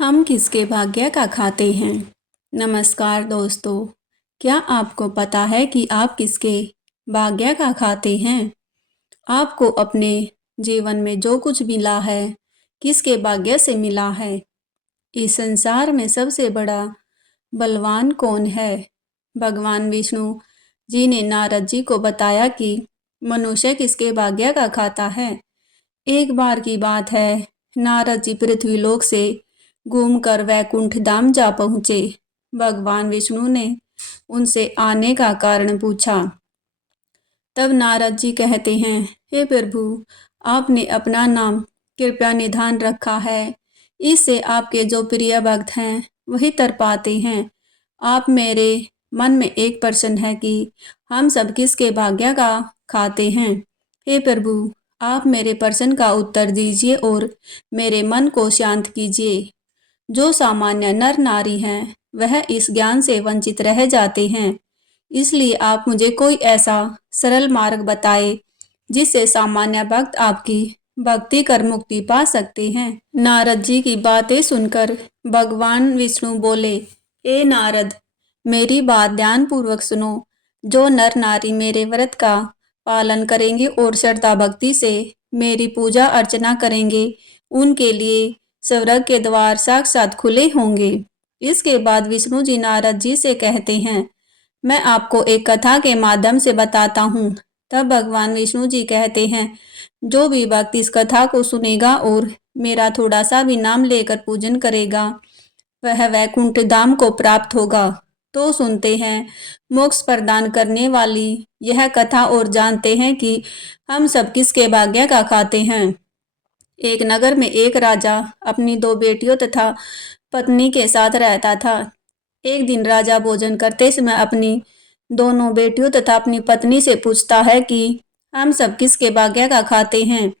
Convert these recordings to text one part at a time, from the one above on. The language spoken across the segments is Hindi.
हम किसके भाग्य का खाते हैं। नमस्कार दोस्तों, क्या आपको पता है कि आप किसके भाग्य का खाते हैं। आपको अपने जीवन में जो कुछ मिला है किसके भाग्य से मिला है। इस संसार में सबसे बड़ा बलवान कौन है। भगवान विष्णु जी ने नारद जी को बताया कि मनुष्य किसके भाग्य का खाता है। एक बार की बात है, नारद जी पृथ्वीलोक से घूमकर वैकुंठ धाम जा पहुँचे। भगवान विष्णु ने उनसे आने का कारण पूछा। तब नारद जी कहते हैं, हे प्रभु, आपने अपना नाम कृपया निधान रखा है, इससे आपके जो प्रिय भक्त हैं वही तर पाते हैं। आप मेरे मन में एक प्रश्न है कि हम सब किसके भाग्य का खाते हैं। हे प्रभु, आप मेरे प्रश्न का उत्तर दीजिए और मेरे मन को शांत कीजिए। जो सामान्य नर नारी हैं वह इस ज्ञान से वंचित रह जाते हैं, इसलिए आप मुझे कोई ऐसा सरल मार्ग बताए जिससे सामान्य भक्त आपकी भक्ति कर मुक्ति पा सकते हैं। नारद जी की बातें सुनकर भगवान विष्णु बोले, हे नारद, मेरी बात ध्यान पूर्वक सुनो। जो नर नारी मेरे व्रत का पालन करेंगे और श्रद्धा भक्ति से मेरी पूजा अर्चना करेंगे, उनके लिए स्वर्ग के द्वार साक्षात खुले होंगे। इसके बाद विष्णु जी नारद जी से कहते हैं, मैं आपको एक कथा के माध्यम से बताता हूँ। तब भगवान विष्णु जी कहते हैं, जो भी भक्त इस कथा को सुनेगा और मेरा थोड़ा सा भी नाम लेकर पूजन करेगा वह वैकुंठ धाम को प्राप्त होगा। तो सुनते हैं मोक्ष प्रदान करने वाली यह कथा और जानते हैं कि हम सब किसके भाग्य का खाते हैं। एक नगर में एक राजा अपनी दो बेटियों तथा पत्नी के साथ रहता था। एक दिन राजा भोजन करते समय अपनी दोनों बेटियों तथा अपनी पत्नी से पूछता है कि हम सब किसके भाग्य का खाते हैं।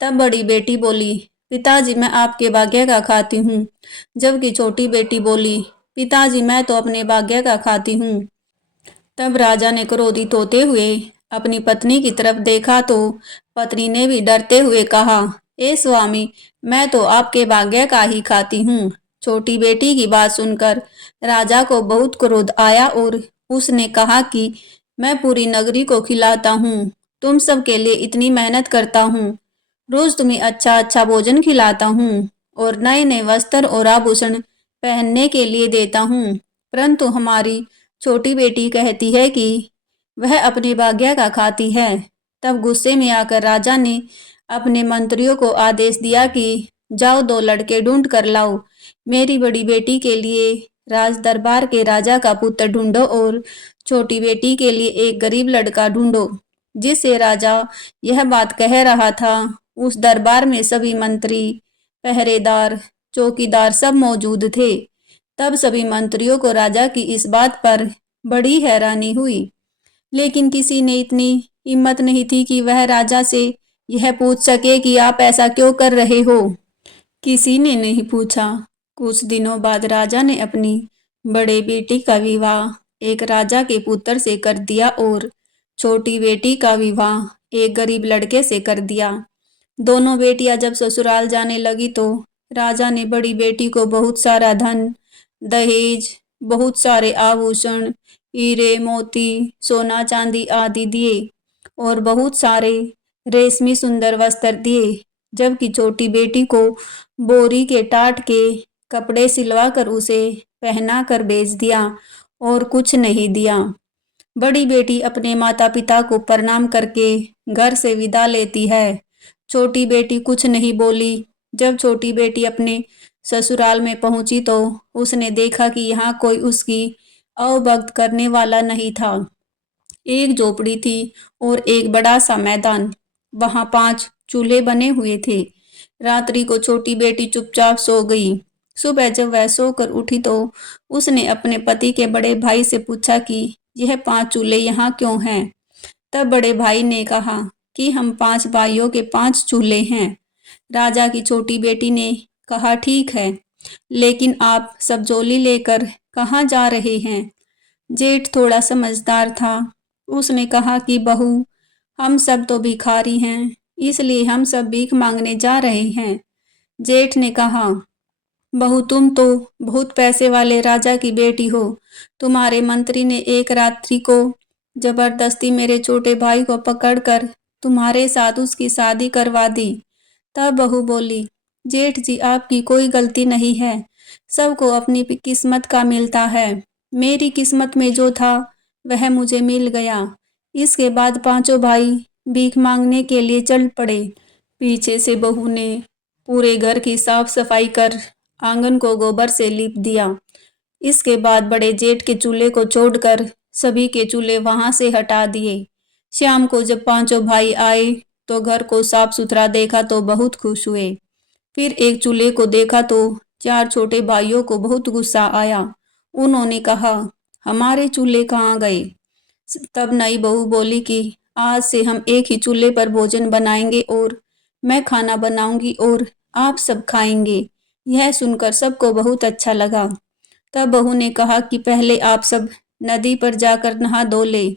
तब बड़ी बेटी बोली, पिताजी, मैं आपके भाग्य का खाती हूँ। जबकि छोटी बेटी बोली, पिताजी, मैं तो अपने भाग्य का खाती हूँ। तब राजा ने क्रोधित होते हुए अपनी पत्नी की तरफ देखा तो पत्नी ने भी डरते हुए कहा, ए स्वामी, मैं तो आपके भाग्य का ही खाती हूँ। छोटी बेटी की बात सुनकर राजा को बहुत क्रोध आया और उसने कहा कि मैं पूरी नगरी को खिलाता हूँ, तुम सब के लिए इतनी मेहनत करता हूँ, रोज तुम्हें अच्छा अच्छा भोजन खिलाता हूँ और नए नए वस्त्र और आभूषण पहनने के लिए देता हूँ, परंतु हमारी छोटी बेटी कहती है कि वह अपने भाग्य का खाती है। तब गुस्से में आकर राजा ने अपने मंत्रियों को आदेश दिया कि जाओ, दो लड़के ढूंढ कर लाओ। मेरी बड़ी बेटी के लिए राज दरबार के राजा का पुत्र ढूंढो और छोटी बेटी के लिए एक गरीब लड़का ढूंढो। जिससे राजा यह बात कह रहा था, उस दरबार में सभी मंत्री, पहरेदार, चौकीदार सब मौजूद थे। तब सभी मंत्रियों को राजा की इस बात पर बड़ी हैरानी हुई, लेकिन किसी ने इतनी हिम्मत नहीं थी कि वह राजा से यह पूछ सके कि आप ऐसा क्यों कर रहे हो। किसी ने नहीं पूछा। कुछ दिनों बाद राजा ने अपनी बड़े बेटी का विवाह एक राजा के पुत्र से कर दिया और छोटी बेटी का विवाह एक गरीब लड़के से कर दिया। दोनों बेटियां जब ससुराल जाने लगी तो राजा ने बड़ी बेटी को बहुत सारा धन, दहेज, बहुत सारे आभूषण, हीरे मोती, सोना चांदी आदि दिए और बहुत सारे रेशमी सुंदर वस्त्र दिए। जबकि छोटी बेटी को बोरी के टाट के कपड़े सिलवा कर उसे पहना कर भेज दिया और कुछ नहीं दिया। बड़ी बेटी अपने माता पिता को प्रणाम करके घर से विदा लेती है। छोटी बेटी कुछ नहीं बोली। जब छोटी बेटी अपने ससुराल में पहुंची तो उसने देखा कि यहाँ कोई उसकी अवभक्त करने वाला नहीं था। एक झोपड़ी थी और एक बड़ा सा मैदान। वहां 5 चूल्हे बने हुए थे। रात्रि को छोटी बेटी चुपचाप सो गई। सुबह जब वह सोकर उठी तो उसने अपने पति के बड़े भाई से पूछा कि यह 5 चूल्हे यहाँ क्यों हैं। तब बड़े भाई ने कहा कि हम 5 भाइयों के 5 चूल्हे हैं। राजा की छोटी बेटी ने कहा, ठीक है, लेकिन आप सब जोली लेकर कहाँ जा रहे हैं। जेठ थोड़ा समझदार था। उसने कहा कि बहू, हम सब तो भिखारी हैं, इसलिए हम सब भीख मांगने जा रहे हैं। जेठ ने कहा, बहू तुम तो बहुत पैसे वाले राजा की बेटी हो। तुम्हारे मंत्री ने एक रात्रि को जबरदस्ती मेरे छोटे भाई को पकड़कर तुम्हारे साथ उसकी शादी करवा दी। तब बहू बोली, जेठ जी आपकी कोई गलती नहीं है, सबको अपनी किस्मत का मिलता है। मेरी किस्मत में जो था वह मुझे मिल गया। इसके बाद पांचों भाई भीख मांगने के लिए चल पड़े। पीछे से बहू ने पूरे घर की साफ सफाई कर आंगन को गोबर से लीप दिया। इसके बाद बड़े जेठ के चूल्हे को छोड़कर सभी के चूल्हे वहां से हटा दिए। शाम को जब पांचों भाई आए तो घर को साफ सुथरा देखा तो बहुत खुश हुए। फिर एक चूल्हे को देखा तो चार छोटे भाइयों को बहुत गुस्सा आया। उन्होंने कहा, हमारे चूल्हे कहाँ गए? तब नई बहू बोली कि आज से हम एक ही चूल्हे पर भोजन बनाएंगे और मैं खाना बनाऊंगी और आप सब खाएंगे। यह सुनकर सबको बहुत अच्छा लगा। तब बहू ने कहा कि पहले आप सब नदी पर जाकर नहा धो ले,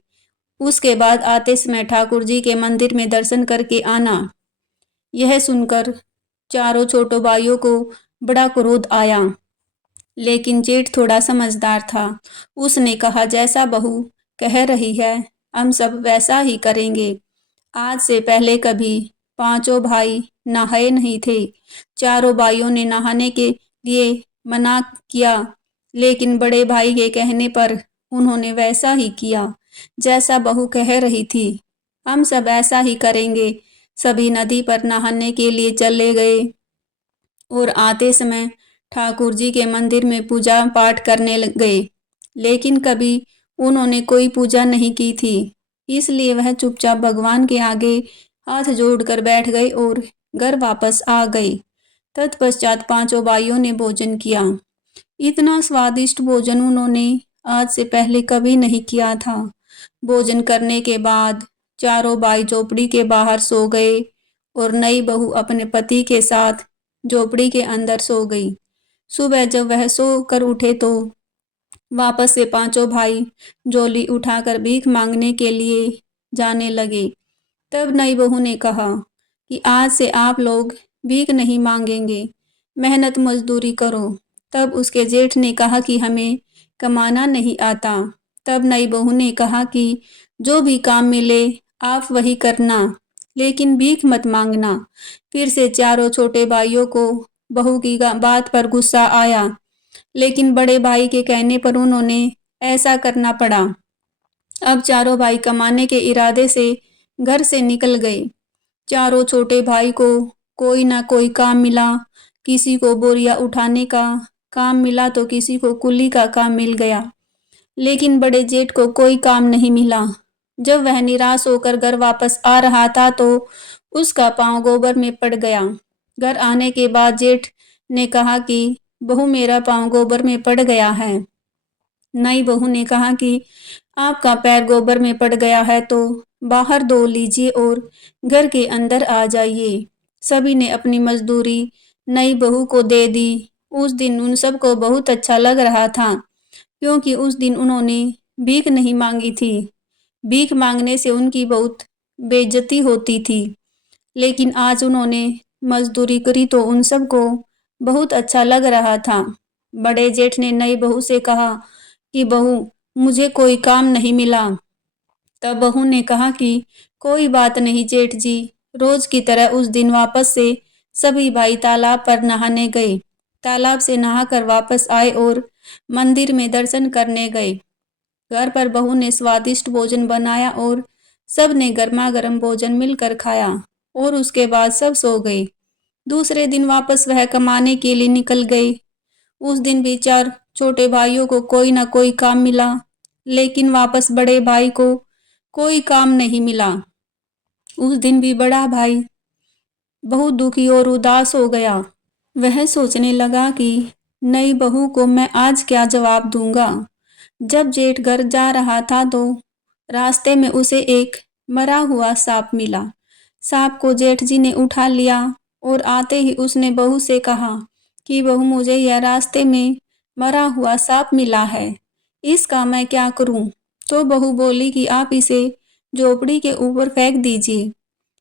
उसके बाद आते समय ठाकुर जी के मंदिर में दर्शन करके आना। यह सुनकर चारों छोटो भाइयों को बड़ा क्रोध आया, लेकिन जेठ थोड़ा समझदार था। उसने कहा, जैसा बहू कह रही है हम सब वैसा ही करेंगे। आज से पहले कभी पांचों भाई नहाए नहीं थे। चारों भाइयों ने नहाने के लिए मना किया, लेकिन बड़े भाई के कहने पर उन्होंने वैसा ही किया जैसा बहू कह रही थी। हम सब ऐसा ही करेंगे। सभी नदी पर नहाने के लिए चले गए और आते समय ठाकुर जी के मंदिर में पूजा पाठ करने गए, लेकिन कभी उन्होंने कोई पूजा नहीं की थी, इसलिए वह चुपचाप भगवान के आगे हाथ जोड़कर बैठ गए और घर वापस आ गए। तत्पश्चात पांचों भाइयों ने भोजन किया। इतना स्वादिष्ट भोजन उन्होंने आज से पहले कभी नहीं किया था। भोजन करने के बाद चारों भाई झोपड़ी के बाहर सो गए और नई बहू अपने पति के साथ झोपड़ी के अंदर सो गई। सुबह जब वह सो कर उठे तो वापस से पांचों भाई झोली उठाकर भीख मांगने के लिए जाने लगे। तब नई बहू ने कहा कि आज से आप लोग भीख नहीं मांगेंगे, मेहनत मजदूरी करो। तब उसके जेठ ने कहा कि हमें कमाना नहीं आता। तब नई बहू ने कहा कि जो भी काम मिले आप वही करना, लेकिन भीख मत मांगना। फिर से चारों छोटे भाइयों को बहू की बात पर गुस्सा आया, लेकिन बड़े भाई के कहने पर उन्होंने ऐसा करना पड़ा। अब चारों भाई कमाने के इरादे से घर से निकल गए। चारों छोटे भाई को कोई ना कोई काम मिला। किसी को बोरिया उठाने का काम मिला तो किसी को कुल्ली का काम मिल गया, लेकिन बड़े जेठ को कोई काम नहीं मिला। जब वह निराश होकर घर वापस आ रहा था तो उसका पांव गोबर में पड़ गया। घर आने के बाद जेठ ने कहा कि बहू मेरा पांव गोबर में पड़ गया है। नई बहू ने कहा कि आपका पैर गोबर में पड़ गया है तो बाहर धो लीजिए और घर के अंदर आ जाइए। सभी ने अपनी मजदूरी नई बहू को दे दी। उस दिन उन सबको बहुत अच्छा लग रहा था, क्योंकि उस दिन उन्होंने भीख नहीं मांगी थी। भीख मांगने से उनकी बहुत बेइज्जती होती थी, लेकिन आज उन्होंने मजदूरी करी तो उन सबको बहुत अच्छा लग रहा था। बड़े जेठ ने नई बहू से कहा कि बहू मुझे कोई काम नहीं मिला। तब बहू ने कहा कि कोई बात नहीं जेठ जी, रोज की तरह उस दिन वापस से सभी भाई तालाब पर नहाने गए। तालाब से नहाकर वापस आए और मंदिर में दर्शन करने गए। घर पर बहू ने स्वादिष्ट भोजन बनाया और सब ने गर्मा गर्म भोजन मिलकर खाया और उसके बाद सब सो गए। दूसरे दिन वापस वह कमाने के लिए निकल गए। उस दिन भी चार छोटे भाइयों को कोई ना कोई काम मिला, लेकिन वापस बड़े भाई को कोई काम नहीं मिला। उस दिन भी बड़ा भाई बहुत दुखी और उदास हो गया। वह सोचने लगा कि नई बहू को मैं आज क्या जवाब दूंगा। जब जेठ घर जा रहा था तो रास्ते में उसे एक मरा हुआ सांप मिला। सांप को जेठ जी ने उठा लिया और आते ही उसने बहू से कहा कि बहू मुझे यह रास्ते में मरा हुआ सांप मिला है, इसका मैं क्या करूं? तो बहू बोली कि आप इसे झोपड़ी के ऊपर फेंक दीजिए।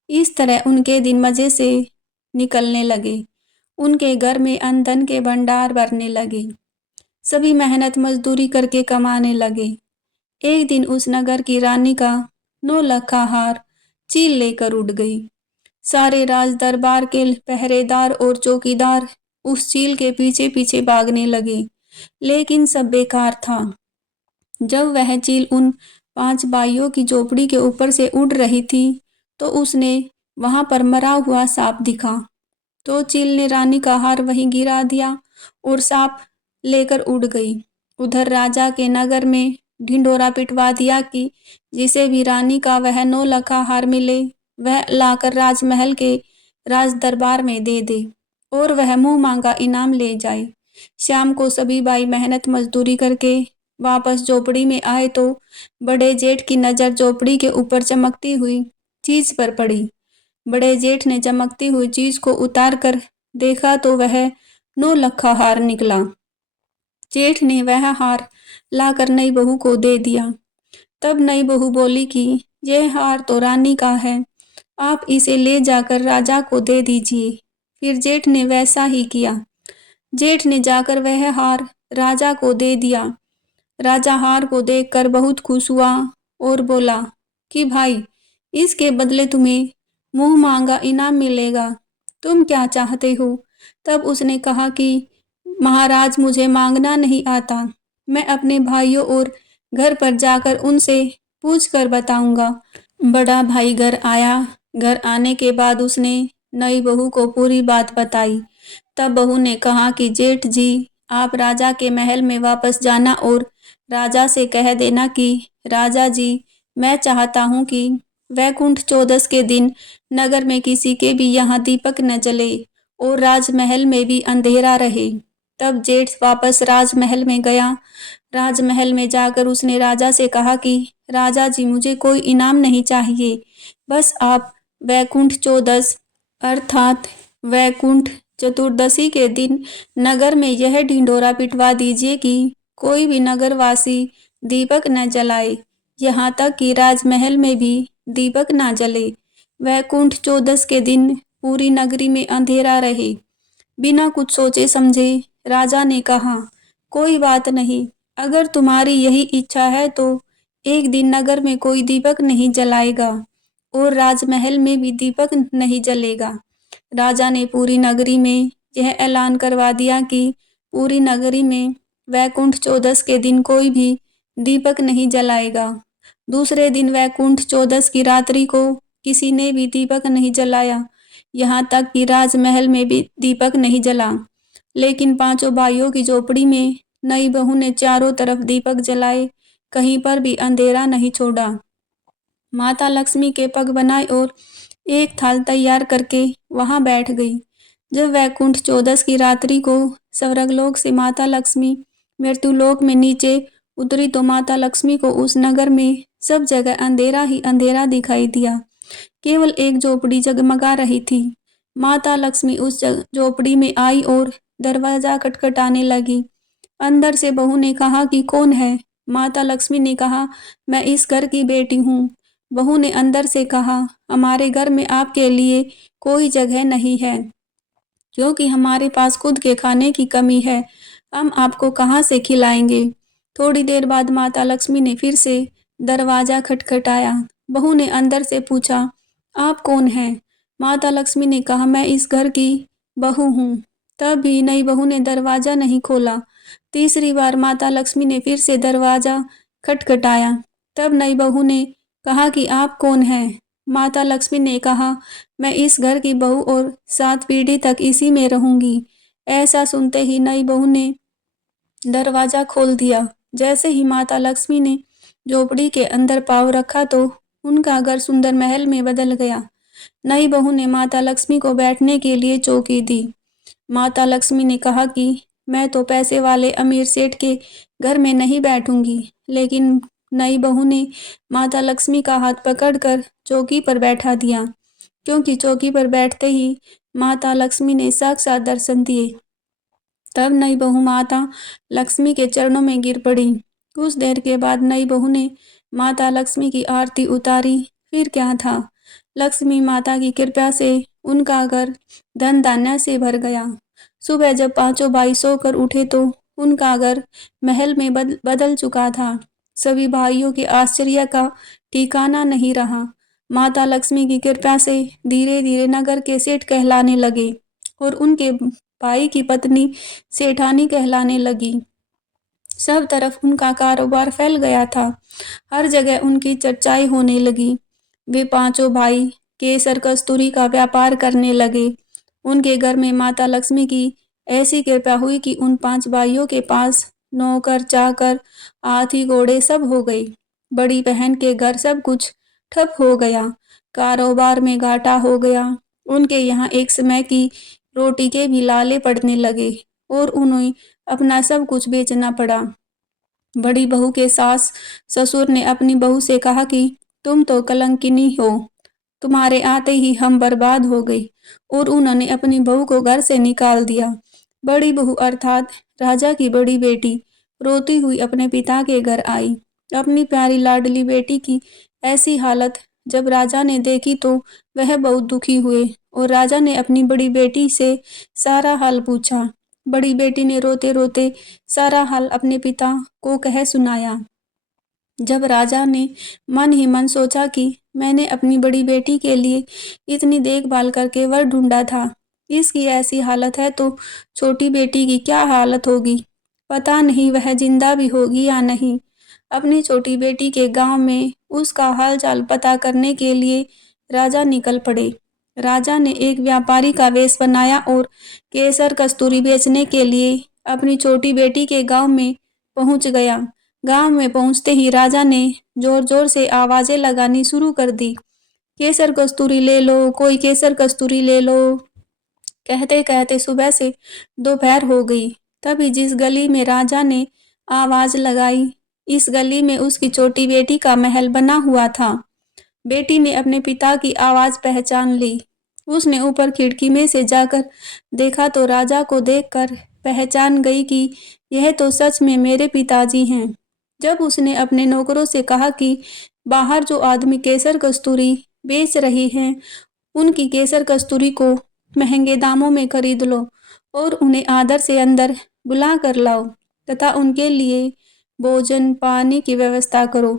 इस तरह उनके दिन मजे से निकलने लगे उनके घर में अन्न धन के भंडार भरने लगे। सभी मेहनत मजदूरी करके कमाने लगे। एक दिन उस नगर की रानी का 9 लखा हार चील लेकर उड़ गई। सारे राज दरबार के पहरेदार और चौकीदार उस चील के पीछे पीछे भागने लगे, लेकिन सब बेकार था। जब वह चील उन 5 भाइयों की झोपड़ी के ऊपर से उड़ रही थी, तो उसने वहां पर मरा हुआ सांप दिखा। तो चील ने रानी का हार वहीं गिरा दिया और सांप लेकर उड़ गई। उधर राजा के नगर में ढिंढोरा पिटवा दिया कि जिसे भी रानी का वह 9 लखा हार मिले, वह लाकर राजमहल के राज दरबार में दे दे और वह मुंह मांगा इनाम ले जाए। शाम को सभी भाई मेहनत मजदूरी करके वापस झोपड़ी में आए तो बड़े जेठ की नजर झोपड़ी के ऊपर चमकती हुई चीज पर पड़ी। बड़े जेठ ने चमकती हुई चीज को उतार कर देखा तो वह 9 लखा हार निकला। जेठ ने वह हार लाकर नई बहू को दे दिया। तब नई बहू बोली कि यह हार तो रानी का है, आप इसे ले जाकर राजा को दे दीजिए। फिर जेठ ने वैसा ही किया। जेठ ने जाकर वह हार राजा को दे दिया। राजा हार को देखकर बहुत खुश हुआ और बोला कि भाई, इसके बदले तुम्हें मुंह मांगा इनाम मिलेगा। तुम क्या चाहते हो? तब उसने कहा कि महाराज, मुझे मांगना नहीं आता। मैं अपने भाइयों और घर पर जाकर उनसे पूछ कर बताऊंगा। बड़ा भाई घर आया। घर आने के बाद उसने नई बहू को पूरी बात बताई। तब बहू ने कहा कि जेठ जी, आप राजा के महल में वापस जाना और राजा से कह देना कि राजा जी, मैं चाहता हूँ कि वैकुंठ चौदस के दिन नगर में किसी के भी यहाँ दीपक न जले और राजमहल में भी अंधेरा रहे। तब जेठ वापस राजमहल में गया। राजमहल में जाकर उसने राजा से कहा कि राजा जी, मुझे कोई इनाम नहीं चाहिए, बस आप वैकुंठ चौदस अर्थात वैकुंठ चतुर्दशी के दिन नगर में यह ढिंढोरा पिटवा दीजिए कि कोई भी नगरवासी दीपक न जलाए, यहाँ तक कि राजमहल में भी दीपक न जले। वैकुंठ चौदस के दिन पूरी नगरी में अंधेरा रहे। बिना कुछ सोचे समझे राजा ने कहा, कोई बात नहीं, अगर तुम्हारी यही इच्छा है तो एक दिन नगर में कोई दीपक नहीं जलाएगा और राजमहल में भी दीपक नहीं जलेगा। राजा ने पूरी नगरी में यह ऐलान करवा दिया कि पूरी नगरी में वैकुंठ चौदस के दिन कोई भी दीपक नहीं जलाएगा। दूसरे दिन वैकुंठ चौदस की रात्रि को किसी ने भी दीपक नहीं जलाया, यहाँ तक कि राजमहल में भी दीपक नहीं जला। लेकिन 5 भाइयों की झोपड़ी में नई बहू ने चारों तरफ दीपक जलाए, कहीं पर भी अंधेरा नहीं छोड़ा। माता लक्ष्मी के पग बनाए और एक थाल तैयार करके वहां बैठ गई। जब वैकुंठ चौदस की रात्रि को स्वर्गलोक से माता लक्ष्मी मृत्युलोक में नीचे उतरी तो माता लक्ष्मी को उस नगर में सब जगह अंधेरा ही अंधेरा दिखाई दिया। केवल एक झोपड़ी जगमगा रही थी। माता लक्ष्मी उस झोपड़ी में आई और दरवाजा खटखटाने लगी। अंदर से बहू ने कहा कि कौन है? माता लक्ष्मी ने कहा, मैं इस घर की बेटी हूँ। बहू ने अंदर से कहा, हमारे घर में आपके लिए कोई जगह नहीं है, क्योंकि हमारे पास खुद के खाने की कमी है। हम आपको कहाँ से खिलाएंगे? थोड़ी देर बाद माता लक्ष्मी ने फिर से दरवाजा खटखटाया। बहू ने अंदर से पूछा, आप कौन हैं? माता लक्ष्मी ने कहा, मैं इस घर की बहू हूँ। तब भी नई बहू ने दरवाजा नहीं खोला। तीसरी बार माता लक्ष्मी ने फिर से दरवाजा खटखटाया। तब नई बहू ने कहा कि आप कौन हैं? माता लक्ष्मी ने कहा, मैं इस घर की बहू और 7 पीढ़ी तक इसी में रहूंगी। ऐसा सुनते ही नई बहू ने दरवाजा खोल दिया। जैसे ही माता लक्ष्मी ने झोपड़ी के अंदर पाँव रखा तो उनका घर सुंदर महल में बदल गया। नई बहू ने माता लक्ष्मी को बैठने के लिए चौकी दी। माता लक्ष्मी ने कहा कि मैं तो पैसे वाले अमीर सेठ के घर में नहीं बैठूंगी। लेकिन नई बहू ने माता लक्ष्मी का हाथ पकड़कर चौकी पर बैठा दिया, क्योंकि चौकी पर बैठते ही माता लक्ष्मी ने साक्षात दर्शन दिए। तब नई बहू माता लक्ष्मी के चरणों में गिर पड़ी। कुछ देर के बाद नई बहू ने माता लक्ष्मी की आरती उतारी। फिर क्या था, लक्ष्मी माता की कृपा से उनका घर धन धान्य से भर गया। सुबह जब पांचों भाई सोकर उठे तो उनका घर महल में बदल चुका था। सभी भाइयों के आश्चर्य का ठिकाना नहीं रहा। माता लक्ष्मी की कृपा से धीरे धीरे नगर के सेठ कहलाने लगे और उनके भाई की पत्नी सेठानी कहलाने लगी। सब तरफ उनका कारोबार फैल गया था। हर जगह उनकी चर्चाएं होने लगी। वे पांचों भाई केसर कस्तूरी का व्यापार करने लगे। उनके घर में माता लक्ष्मी की ऐसी कृपा हुई कि उन 5 भाइयों के पास नौकर चाकर हाथी घोड़े सब हो गए। बड़ी बहन के घर सब कुछ ठप हो गया। कारोबार में घाटा हो गया। उनके यहाँ एक समय की रोटी के भी लाले पड़ने लगे और उन्हें अपना सब कुछ बेचना पड़ा। बड़ी बहू के सास ससुर ने अपनी बहू से कहा कि तुम तो कलंकिनी हो, तुम्हारे आते ही हम बर्बाद हो गए, और उन्होंने अपनी बहू को घर से निकाल दिया। बड़ी बहू अर्थात राजा की बड़ी बेटी रोती हुई अपने पिता के घर आई। अपनी प्यारी लाडली बेटी की ऐसी हालत जब राजा ने देखी तो वह बहुत दुखी हुए और राजा ने अपनी बड़ी बेटी से सारा हाल पूछा। बड़ी बेटी ने रोते रोते सारा हाल अपने पिता को कह सुनाया। जब राजा ने मन ही मन सोचा कि मैंने अपनी बड़ी बेटी के लिए इतनी देखभाल करके वर ढूंढा था, इसकी ऐसी हालत है तो छोटी बेटी की क्या हालत होगी, पता नहीं वह जिंदा भी होगी या नहीं। अपनी छोटी बेटी के गांव में उसका हालचाल पता करने के लिए राजा निकल पड़े। राजा ने एक व्यापारी का वेश बनाया और केसर कस्तूरी बेचने के लिए अपनी छोटी बेटी के गांव में पहुंच गया। गांव में पहुंचते ही राजा ने जोर जोर से आवाजें लगानी शुरू कर दी। केसर कस्तूरी ले लो, कोई केसर कस्तूरी ले लो। कहते कहते सुबह से दोपहर हो गई। तभी जिस गली में राजा ने आवाज लगाई, इस गली में उसकी छोटी बेटी का महल बना हुआ था। बेटी ने अपने पिता की आवाज पहचान ली। उसने ऊपर खिड़की में से जाकर देखा तो राजा को देखकर पहचान गई कि यह तो सच में मेरे पिताजी हैं। जब उसने अपने नौकरों से कहा कि बाहर जो आदमी केसर कस्तूरी बेच रहे हैं, उनकी केसर कस्तूरी को महंगे दामों में खरीद लो और उन्हें आदर से अंदर बुला कर लाओ तथा उनके लिए भोजन पानी की व्यवस्था करो।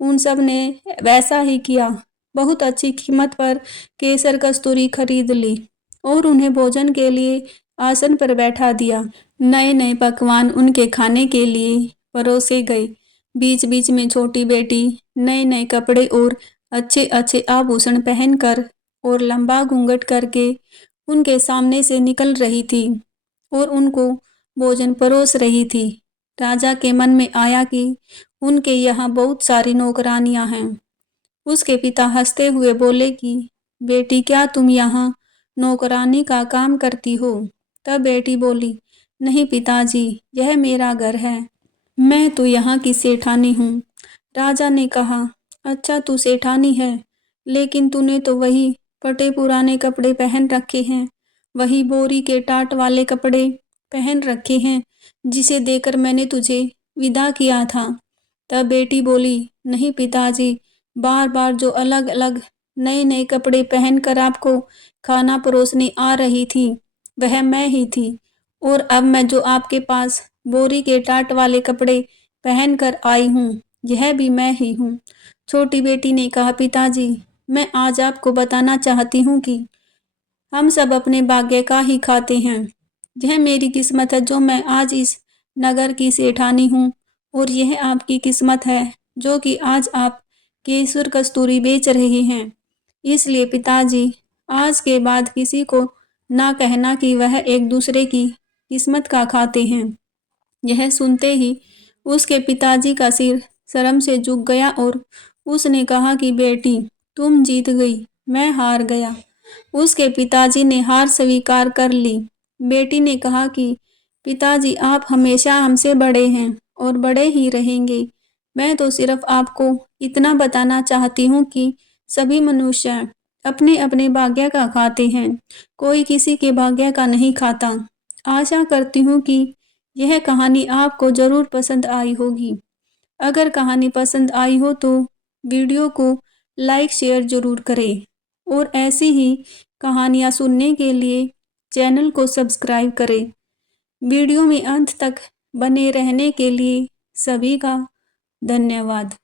उन सब ने वैसा ही किया। बहुत अच्छी कीमत पर केसर कस्तूरी खरीद ली और उन्हें भोजन के लिए आसन पर बैठा दिया। नए नए पकवान उनके खाने के लिए परोसे गए। बीच बीच में छोटी बेटी नए नए कपड़े और अच्छे अच्छे आभूषण पहनकर और लंबा घूंघट करके उनके सामने से निकल रही थी और उनको भोजन परोस रही थी। राजा के मन में आया कि उनके यहाँ बहुत सारी नौकरानियां हैं। उसके पिता हंसते हुए बोले कि बेटी, क्या तुम यहाँ नौकरानी का काम करती हो? तब बेटी बोली, नहीं पिताजी, यह मेरा घर है, मैं तो यहाँ की सेठानी हूँ। राजा ने कहा, अच्छा तू सेठानी है, लेकिन तूने तो वही फटे पुराने कपड़े पहन रखे हैं, वही बोरी के टाट वाले कपड़े पहन रखे हैं जिसे देकर मैंने तुझे विदा किया था। तब बेटी बोली, नहीं पिताजी, बार बार जो अलग अलग नए नए कपड़े पहनकर आपको खाना परोसने आ रही थी वह मैं ही थी, और अब मैं जो आपके पास बोरी के टाट वाले कपड़े पहनकर आई हूँ यह भी मैं ही हूँ। छोटी बेटी ने कहा, पिताजी, मैं आज आपको बताना चाहती हूँ कि हम सब अपने भाग्य का ही खाते हैं। यह मेरी किस्मत है जो मैं आज इस नगर की सेठानी हूँ, और यह आपकी किस्मत है जो कि आज आप केसर कस्तूरी बेच रहे हैं। इसलिए पिताजी, आज के बाद किसी को ना कहना कि वह एक दूसरे की किस्मत का खाते हैं। यह सुनते ही उसके पिताजी का सिर शर्म से झुक गया और उसने कहा कि बेटी, तुम जीत गई, मैं हार गया। उसके पिताजी ने हार स्वीकार कर ली। बेटी ने कहा कि पिताजी, आप हमेशा हमसे बड़े हैं और बड़े ही रहेंगे। मैं तो सिर्फ आपको इतना बताना चाहती हूँ कि सभी मनुष्य अपने अपने भाग्य का खाते हैं, कोई किसी के भाग्य का नहीं खाता। आशा करती हूँ कि यह कहानी आपको जरूर पसंद आई होगी। अगर कहानी पसंद आई हो तो वीडियो को लाइक शेयर जरूर करें और ऐसी ही कहानियाँ सुनने के लिए चैनल को सब्सक्राइब करें। वीडियो में अंत तक बने रहने के लिए सभी का धन्यवाद।